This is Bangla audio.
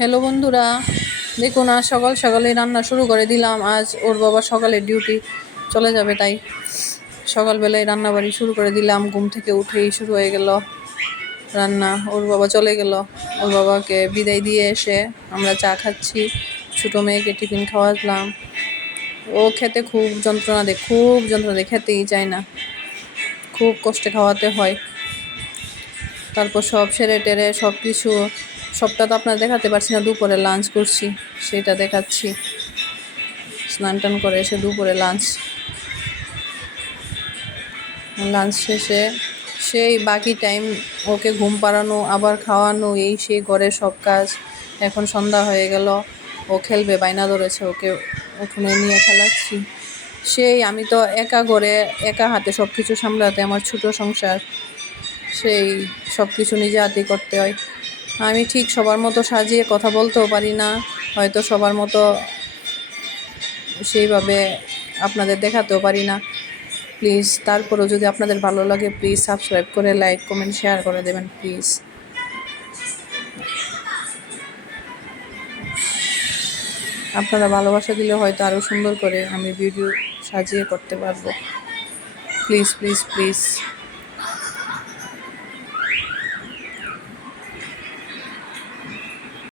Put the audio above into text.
হ্যালো বন্ধুরা, দেখুন আজ সকাল সকালে রান্না শুরু করে দিলাম। আজ ওর বাবা সকালে ডিউটি চলে যাবে, তাই সকালবেলায় রান্নাবাড়ি শুরু করে দিলাম। ঘুম থেকে উঠেই শুরু হয়ে গেল রান্না। ওর বাবা চলে গেল, ওর বাবাকে বিদায় দিয়ে এসে আমরা চা খাচ্ছি। ছোটো মেয়েকে টিফিন খাওয়ালাম। ও খেতে খুব যন্ত্রণা দেয়, খেতেই চায় না, খুব কষ্টে খাওয়াতে হয়। তারপর সব সেরে টেরে সবটা তো আপনার দেখাতে পারছি না। দুপুরে লাঞ্চ করছি, সেটা দেখাচ্ছি। স্নান টান করে এসে দুপুরে লাঞ্চ শেষে সেই বাকি টাইম ওকে ঘুম পাড়ানো, আবার খাওয়ানো, এই সেই ঘরের সব কাজ। এখন সন্ধ্যা হয়ে গেল, ও খেলবে, বায়না ধরেছে, ওকে ওখানে নিয়ে খেলাচ্ছি। আমি তো একা ঘরে একা হাতে সব কিছু সামলাতে, আমার ছোটো সংসার, সব কিছু নিজে হাতেই করতে হয়। আমি ঠিক সবার মতো সাজিয়ে কথা বলতেও পারি না, হয়তো সবার মতো সেইভাবে আপনাদের দেখাতেও পারি না। প্লিজ, তারপরেও যদি আপনাদের ভালো লাগে, প্লিজ সাবস্ক্রাইব করে লাইক কমেন্ট শেয়ার করে দেবেন প্লিজ। আপনারা ভালোবাসা দিলে হয়তো আরও সুন্দর করে আমি ভিডিও সাজিয়ে করতে পারবো। Please please please.